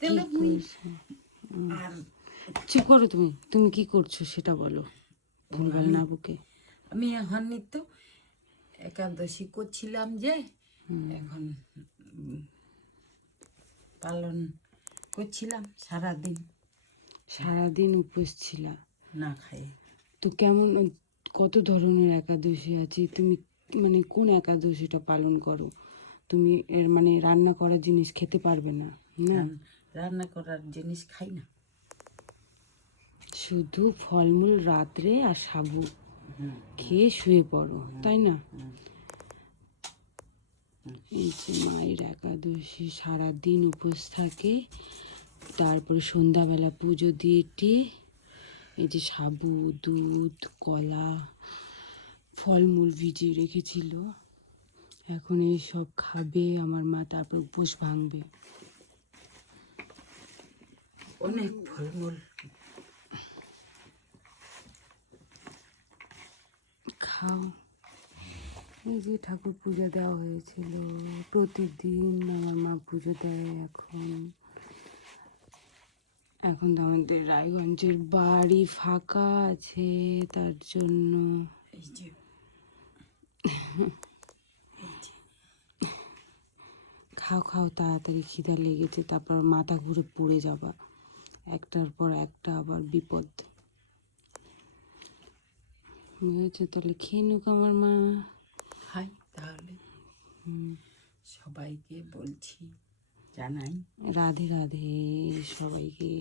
তাহলে মুই আর চুপ করো তুমি, তুমি কি করছো সেটা বলো, ভুলভাল না বুকে। আমি এখন তো একাদশী করছিলাম যে এখন পালন করছিলাম সারাদিন সারাদিন উপোস ছিলা না খাই। তো কেমন, কত ধরনের একাদশী আছে, তুমি মানে কোন একাদশীটা পালন করো? তুমি এর মানে রান্না করা জিনিস খেতে পারবে না, না রান্না করার জিনিস খাই না, শুধু ফলমূল রাত্রে আর সাবু খেয়ে শুয়ে পড়ো, তাই না? এই যে মায়ের একাদশী সারাদিন উপোস থাকে, তারপরে সন্ধ্যাবেলা পুজো দিয়ে টিয়ে এই যে সাবু, দুধ, কলা, ফলমূল ভিজিয়ে রেখেছিল, এখন এই সব খাবে আমার মা, তারপর উপোস ভাঙবে। অনেক ফলমূল খাও। এই যে ঠাকুর পূজা দেওয়া হয়েছিল, প্রতিদিন আমার মা পুজো দেয়। এখন তো আমাদের রায়গঞ্জের বাড়ি ফাঁকা আছে, তার জন্য এই যে খাও খাও, তাড়াতাড়ি খিদা লেগেছে, তারপর মাথা ঘুরে পড়ে যাবা, একটার পর একটা আবার বিপদ। বুঝেছো? তাহলে খেয়ে নুক আমার মা। খাই তাহলে। সবাইকে বলছি, জানাই রাধে রাধে সবাইকে।